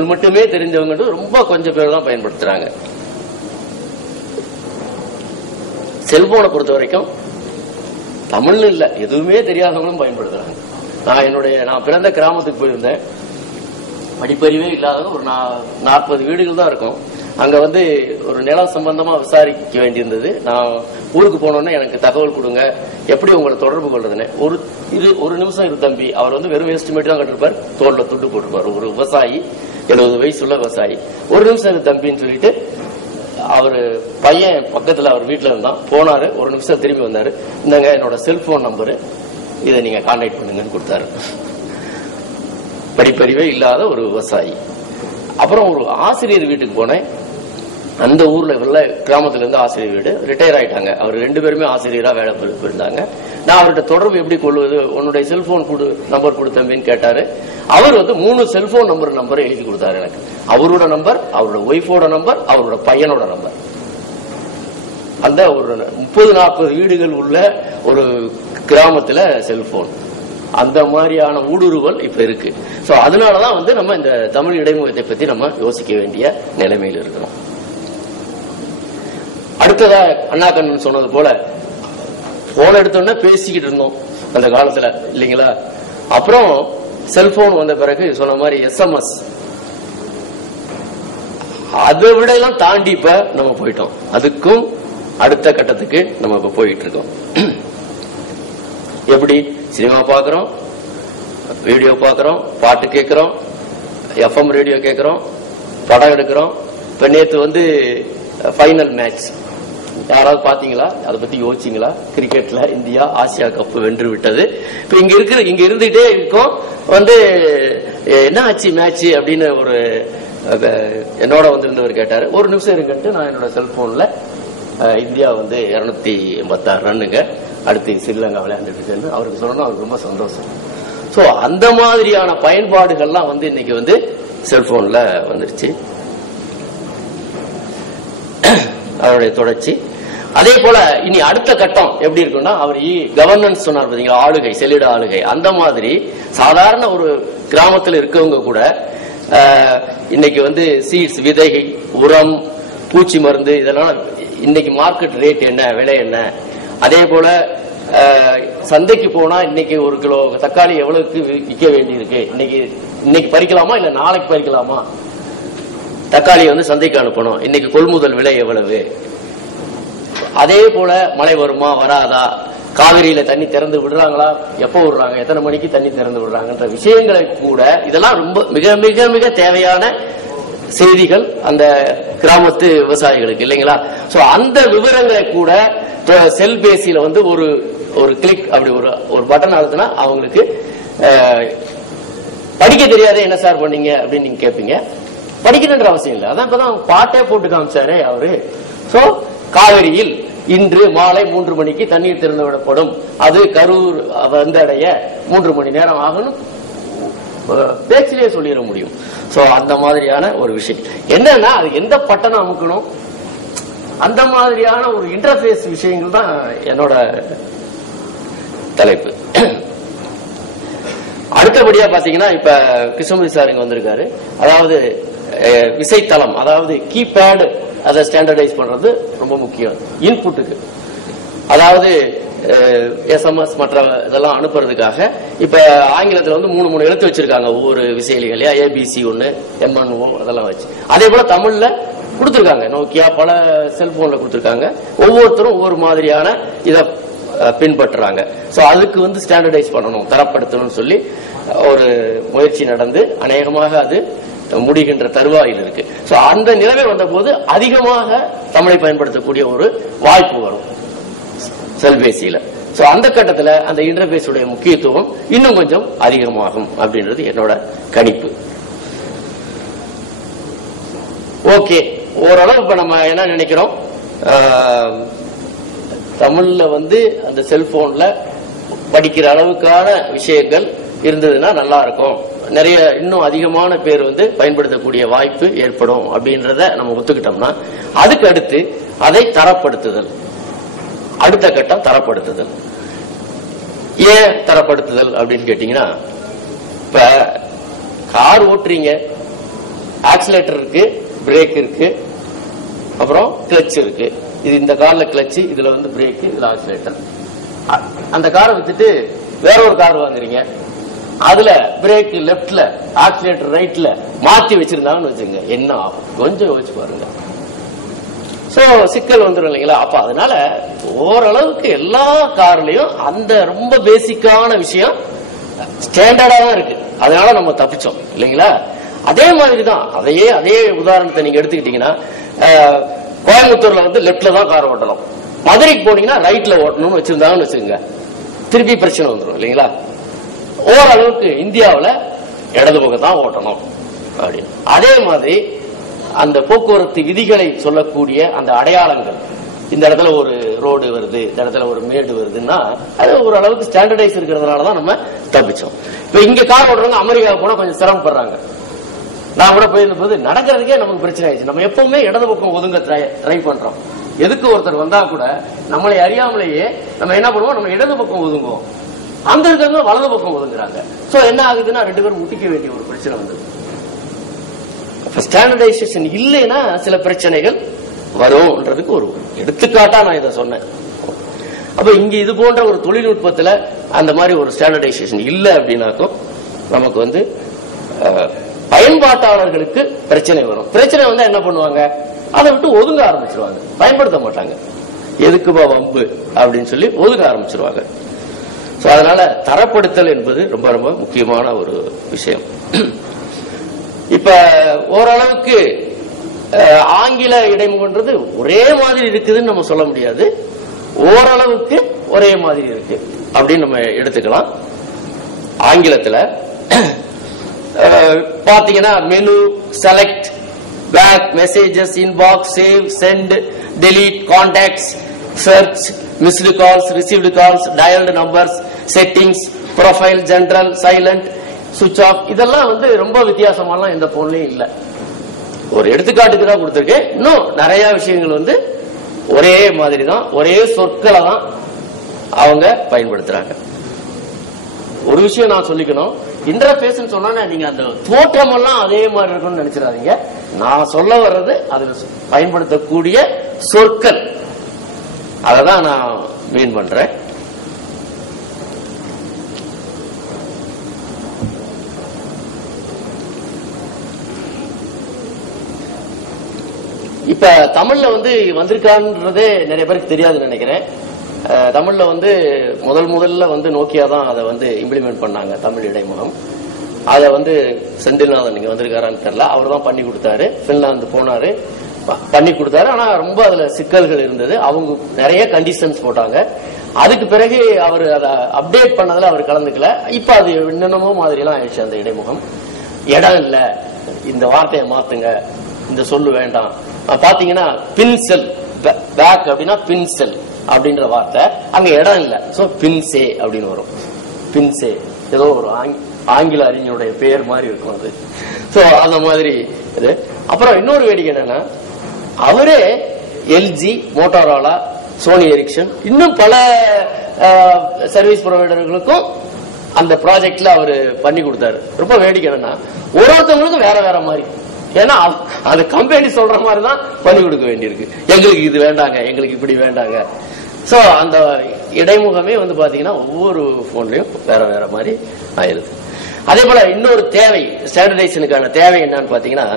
தமிழ் மட்டுமே தெரிஞ்சவங்க ரொம்ப கொஞ்சம் பேர் தான் பயன்படுத்துறாங்க. செல்போனை பொறுத்த வரைக்கும் தமிழ்ல இல்ல, எதுவுமே தெரியாதவங்களும் பயன்படுத்துறாங்க. நான் பிறந்த கிராமத்துக்கு போயிருந்தேன். படிப்பறிவே இல்லாத ஒரு 40 வீடுகள் தான் இருக்கும். அங்க ஒரு நிலம் சம்பந்தமா விசாரிக்க வேண்டியிருந்தது. நான் ஊருக்கு போனோன்னே எனக்கு தகவல் கொடுங்க, எப்படி உங்களை தொடர்பு கொள்றதுன்னு. ஒரு நிமிஷம் இரு தம்பி. அவர் வெறும் எஸ்டிமேட் தான் கட்டிருப்பார், தோல்ல துண்டு போட்டிருப்பார். ஒரு விவசாயி, 70 வயசு உள்ள விவசாயி. ஒரு நிமிஷம் இரு தம்பின்னு சொல்லிட்டு அவரு பையன் பக்கத்துல அவர் வீட்டுல இருந்தான். போனாரு, ஒரு நிமிஷம் திரும்பி வந்தாரு. இந்தாங்க என்னோட செல்போன் நம்பரு, இதை நீங்க கான்டாக்ட் பண்ணுங்கன்னு கொடுத்தாரு. படிப்பறிவே இல்லாத ஒரு விவசாயி. அப்புறம் ஒரு ஆசிரியர் வீட்டுக்கு போனேன். அந்த ஊர்ல கிராமத்துல இருந்து ஆசிரியர் வீடு, ரிட்டையர் ஆயிட்டாங்க. அவர் 2 பேருமே ஆசிரியரா வேலை போயிருந்தாங்க. நான் அவர்கிட்ட தொடர்பு எப்படி கொள்வது, உன்னுடைய செல்போன் நம்பர் கொடுத்தேன்னு கேட்டாரு. அவர் 3 செல்போன் நம்பர் எழுதி கொடுத்தாரு எனக்கு. அவரோட நம்பர், அவரோட ஒய்ஃபோட நம்பர், அவரோட பையனோட நம்பர். அந்த ஒரு 30-40 வீடுகள் உள்ள ஒரு கிராமத்துல செல்போன். அந்த மாதிரியான ஊடுருவல் இப்ப இருக்கு. சோ அதனாலதான் நம்ம இந்த தமிழ் இடைமுகத்தை பத்தி நம்ம யோசிக்க வேண்டிய நிலைமையில் இருக்கிறோம். அடுத்ததா அண்ணா கண்ணன் சொன்னது போல போன் எடுத்தோம்னா பேசிக்கிட்டு இருந்தோம் அந்த காலத்துல, இல்லைங்களா? அப்புறம் செல்போன் வந்த பிறகு சொன்ன மாதிரி SMS, அதை விட எல்லாம் தாண்டி இப்ப நம்ம போயிட்டோம். அதுக்கும் அடுத்த கட்டத்துக்கு நம்ம இப்ப போயிட்டு இருக்கோம். எப்படி சினிமா பாக்குறோம், வீடியோ பாக்குறோம், பாட்டு கேட்கிறோம், FM ரேடியோ கேட்கிறோம், படம் எடுக்கிறோம். இப்ப நேத்து ஃபைனல் மேட்ச் யாராவது பாத்தீங்களா? அதை பத்தி யோசிச்சீங்களா? கிரிக்கெட்ல இந்தியா ஆசியா கப் வென்று விட்டது. இப்ப இங்க இருந்துட்டே இருக்கோம். என்ன ஆச்சு மேட்ச் அப்படின்னு ஒரு என்னோட வந்திருந்தவர் கேட்டாரு. ஒரு நிமிஷம் இருக்குன்ட்டு நான் என்னோட செல்போன்ல இந்தியா 286 ரன்னுங்க, அடுத்து ஸ்ரீலங்கா விளையாண்டுட்டு அவருக்கு சொல்லணும். அவருக்கு ரொம்ப சந்தோஷம். சோ அந்த மாதிரியான பயன்பாடுகள்லாம் இன்னைக்கு செல்போன்ல வந்துருச்சு. அவருடைய தொடர்ச்சி. அதே போல இனி அடுத்த கட்டம் எப்படி இருக்குன்னா, அவர் கவர்னன்ஸ் சொன்னார் பாத்தீங்களா, ஆளுகை, செல்லிட ஆளுகை. அந்த மாதிரி சாதாரண ஒரு கிராமத்தில் இருக்கவங்க கூட இன்னைக்கு சீட்ஸ், விதைகள், உரம், பூச்சி மருந்து, இதெல்லாம் இன்னைக்கு மார்க்கெட் ரேட் என்ன, விலை என்ன. அதே போல சந்தைக்கு போனா இன்னைக்கு 1 கிலோ தக்காளி எவ்வளவுக்கு விற்க வேண்டி இருக்கு, இன்னைக்கு பறிக்கலாமா இல்ல நாளைக்கு பறிக்கலாமா, தக்காளி சந்தைக்கு அனுப்பணும், இன்னைக்கு கொள்முதல் விலை எவ்வளவு. அதே போல மழை வருமா வராதா, காவிரியில தண்ணி திறந்து விடுறாங்களா, எப்ப விடுறாங்க, எத்தனை மணிக்கு தண்ணி திறந்து விடுறாங்கன்ற விஷயங்களை கூட, இதெல்லாம் ரொம்ப மிக மிக மிக தேவையான செய்திகள் அந்த கிராமத்து விவசாயிகளுக்கு, இல்லைங்களா? சோ அந்த விவரங்களை கூட செல்பேசியில ஒரு கிளிக், அப்படி ஒரு பட்டன் அழுத்தினா அவங்களுக்கு படிக்க தெரியாத என்ன சார் பண்ணீங்க அப்படின்னு நீங்க கேட்பீங்க. படிக்கணுன்ற அவசியம் இல்லை. அதான் இப்பதான் பாட்டே போட்டு காமிச்சாரு அவரு. சோ காவிரியில் இன்று மாலை 3 மணிக்கு தண்ணீர் திறந்து விடப்படும், அது கரூர் அடைய 3 மணி நேரம் ஆகணும், பேச்சிலே சொல்லிட முடியும். சோ அந்த மாதிரியான ஒரு விஷயம் என்னன்னா, அது எந்த பட்டணம் அமுக்கணும், அந்த மாதிரியான ஒரு இன்டர்ஃபேஸ் விஷயங்கள் தான் என்னோட தலைப்பு. அடுத்தபடியா பாத்தீங்கன்னா, இப்ப கிருஷ்ணமூர்த்தி சார் இங்க வந்திருக்காரு. அதாவது விசைத்தளம், அதாவது கீபேட், அதை ஸ்டாண்டர்டைஸ் பண்றது ரொம்ப முக்கியம் இன்புட்டுக்கு. அதாவது SMS மற்ற இதெல்லாம் அனுப்புறதுக்காக இப்ப ஆங்கிலத்துல 3 எழுத்து வச்சிருக்காங்க ஒவ்வொரு விசையிலையும், ABC 1, MNO அதெல்லாம் வச்சு. அதே போல தமிழ்ல கொடுத்திருக்காங்க, நோக்கியா பல செல்போன்ல கொடுத்திருக்காங்க. ஒவ்வொருத்தரும் ஒவ்வொரு மாதிரியான இத பின்பற்றுறாங்க. சோ அதுக்கு ஸ்டாண்டர்டைஸ் பண்ணணும், தரப்படுத்தணும்னு சொல்லி ஒரு முயற்சி நடந்து அநேகமாக அது முடிகின்ற தருவாயில் இருக்கு. சோ அந்த நிலைமை வந்த போது அதிகமாக தமிழை பயன்படுத்தக்கூடிய ஒரு வாய்ப்பு வரும் செல்பேசியில. சோ அந்த கட்டத்துல அந்த இன்டர்பேஸ் உடைய முக்கியத்துவம் இன்னும் கொஞ்சம் அதிகமாகும் அப்படின்றது என்னோட கணிப்பு. ஓகே, ஓரளவு இப்ப நம்ம என்ன நினைக்கிறோம், தமிழ்ல அந்த செல்போன்ல படிக்கிற அளவுக்கான விஷயங்கள் இருந்ததுன்னா நல்லா இருக்கும், நிறைய இன்னும் அதிகமான பேர் பயன்படுத்தக்கூடிய வாய்ப்பு ஏற்படும் அப்படின்றத நம்ம ஒத்துக்கிட்டோம்னா, அதுக்கு அடுத்து அதை தரப்படுத்துதல், அடுத்த கட்டம் தரப்படுத்துதல். ஏன் தரப்படுத்துதல் அப்படின்னு கேட்டீங்கன்னா, இப்ப கார் ஓட்டுறீங்க, ஆக்சிலேட்டர் இருக்கு, பிரேக் இருக்கு, அப்புறம் கிளட்ச் இருக்கு. இது இந்த கார்ல கிளட்ச், இதுல வந்து பிரேக், இதுல ஆக்சிலேட்டர். அந்த காரை வித்துட்டு வேற ஒரு கார் வாங்குறீங்க, அதுல பிரேக் லெப்ட்ல ஆக்சிலேட்டர் ரைட்ல மாத்தி வச்சிருந்தாங்கன்னு வச்சுங்க, என்ன ஆகும் கொஞ்சம் யோசிச்சு பாருங்க. சோ சிக்கல் வந்துடும் இல்லைங்களா? அப்ப அதனால ஓரளவுக்கு எல்லா கார்லயும் அந்த ரொம்ப பேசிக்கான விஷயம் ஸ்டாண்டர்டா தான் இருக்கு. அதனால நம்ம தப்பிச்சோம் இல்லைங்களா? அதே மாதிரிதான் அதே உதாரணத்தை நீங்க எடுத்துக்கிட்டீங்கன்னா, கோயம்புத்தூர்ல வந்து லெப்ட்ல தான் கார் ஓட்டணும், மதுரைக்கு போனீங்கன்னா ரைட்ல ஓட்டணும்னு வச்சிருந்தாங்கன்னு வச்சுக்கோங்க, திருப்பி பிரச்சனை வந்துடும் இல்லைங்களா? ஓரளவுக்கு இந்தியாவில் இடது பக்கம் தான் ஓட்டணும் அப்படின்னு. அதே மாதிரி அந்த போக்குவரத்து விதிகளை சொல்லக்கூடிய அந்த அடையாளங்கள், இந்த இடத்துல ஒரு ரோடு வருது, இந்த இடத்துல ஒரு மேடு வருதுன்னா அது ஓரளவுக்கு ஸ்டாண்டர்டைஸ் இருக்கிறதுனாலதான் நம்ம தப்பிச்சோம். இப்ப இங்க கார் ஓடுறவங்க அமெரிக்காவுக்கு போனா கொஞ்சம் சிரமப்படுறாங்க. நான் கூட போயிருந்த போது நடக்கிறதுக்கே நமக்கு பிரச்சனை ஆயிடுச்சு. நம்ம எப்பவுமே இடது பக்கம் ஒதுங்க ட்ரை பண்றோம். எதுக்கு ஒருத்தர் வந்தா கூட நம்மளை அறியாமலேயே நம்ம என்ன பண்ணுவோம், நம்ம இடது பக்கம் ஒதுங்குவோம், அந்த இருக்கிறவங்க வலது பக்கம் ஒதுங்குறாங்க. சோ என்ன ஆகுதுன்னா ரெண்டு பேரும் முட்டிக்க வேண்டிய ஒரு பிரச்சனை வந்தது. ஸ்டாண்டர்டைசேஷன் இல்லைன்னா சில பிரச்சனைகள் வரும்ன்றதுக்கு ஒரு எடுத்துக்காட்டா நான் இதை சொன்னேன். அப்ப இங்க இது போன்ற ஒரு தொழில்நுட்பத்துல அந்த மாதிரி ஒரு ஸ்டாண்டர்டைசேஷன் இல்லை அப்படின்னாக்கும் நமக்கு வந்து பயன்பாட்டாளர்களுக்கு பிரச்சனை வரும். பிரச்சனை வந்தா என்ன பண்ணுவாங்க, அதை விட்டு ஒதுங்க ஆரம்பிச்சிருவாங்க, பயன்படுத்த மாட்டாங்க. எதுக்குப்பா வம்பு அப்படின்னு சொல்லி ஒதுங்க ஆரம்பிச்சிருவாங்க. அதனால தரப்படுத்தல் என்பது ரொம்ப ரொம்ப முக்கியமான ஒரு விஷயம். இப்ப ஓரளவுக்கு ஆங்கில இடைமுகன்றது ஒரே மாதிரி இருக்குதுன்னு நம்ம சொல்ல முடியாது, ஓரளவுக்கு ஒரே மாதிரி இருக்கு அப்படின்னு நம்ம எடுத்துக்கலாம். ஆங்கிலத்துல பாத்தீங்கன்னா menu, select, back, messages, inbox, save, sent, delete, contacts, search, missed calls, received calls, dialled numbers, settings, profile, general, silent, சுவிட்ச் ஆஃப், இதெல்லாம் வந்து ரொம்ப வித்தியாசமாலாம் எந்த போன்லயும் இல்ல. ஒரு எடுத்துக்காட்டுக்கு தான் கொடுத்திருக்கேன். இன்னும் நிறைய விஷயங்கள் வந்து ஒரே மாதிரி தான், ஒரே சொற்களை தான் அவங்க பயன்படுத்துறாங்க. ஒரு விஷயம் நான் சொல்லிக்கணும், இன்டர்ஃபேஸ் சொன்னா நீங்க அந்த தோற்றம் எல்லாம் அதே மாதிரி இருக்கும்னு நினைச்சிடாதீங்க. நான் சொல்ல வர்றது அதுல பயன்படுத்தக்கூடிய சொற்கள், அததான் நான் மீன் பண்றேன். இப்ப தமிழ்ல வந்து வந்திருக்கான்றதே நிறைய பேருக்கு தெரியாதுன்னு நினைக்கிறேன். தமிழ்ல வந்து முதல்ல வந்து நோக்கியா தான் அதை வந்து இம்ப்ளிமெண்ட் பண்ணாங்க, தமிழ் இடைமுகம். அதை வந்து செந்தில்நாதன் நீங்க வந்திருக்காரான்னு தெரியல, அவர் தான் பண்ணி கொடுத்தாரு. பின்லாந்து போனாரு, பண்ணி கொடுத்தாரு. ஆனா ரொம்ப அதுல சிக்கல்கள் இருந்தது, அவங்க நிறைய கண்டிஷன்ஸ் போட்டாங்க. அதுக்கு பிறகு அவர் அதை அப்டேட் பண்ணதுல அவர் கலந்துக்கல. இப்ப அது என்னென்னமோ மாதிரி எல்லாம் ஆயிடுச்சு அந்த இடைமுகம். இடம் இல்ல, இந்த வார்த்தையை மாத்துங்க, இந்த சொல்லு வேண்டாம். பாத்தீங்கன்னா பின்செல், பேக் அப்படின்னா பின்செல் அப்படின்ற வார்த்தை, அங்க இடம் இல்ல, சோ பின்சே அப்படின்னு வரும். பின்சே ஏதோ ஒரு ஆங்கில அறிஞருடைய பெயர் மாதிரி இருக்கும் அது. சோ அந்த மாதிரி இது. அப்புறம் இன்னொரு வேடிக்கை என்னன்னா, அவரே எல்ஜி, மோட்டோரோலா, சோனி எரிக்சன், இன்னும் பல சர்வீஸ் ப்ரொவைடர்களுக்கும் அந்த ப்ராஜெக்ட்ல அவரு பண்ணி கொடுத்தாரு. ரொம்ப வேடிக்கை என்னன்னா, ஒருத்தவங்களுக்கும் வேற வேற மாதிரி. ஏன்னா அந்த கம்பெனி சொல்ற மாதிரி தான் பண்ணி கொடுக்க வேண்டியிருக்கு. எங்களுக்கு இது வேண்டாங்க, எங்களுக்கு இப்படி வேண்டாங்க. சோ அந்த இடைமுகமே வந்து பாத்தீங்கன்னா ஒவ்வொரு போன்லயும் வேற வேற மாதிரி ஆயிருது. அதே போல இன்னொரு தேவை, ஸ்டாண்டர்டைசேஷனுக்கான தேவை என்னன்னு பாத்தீங்கன்னா,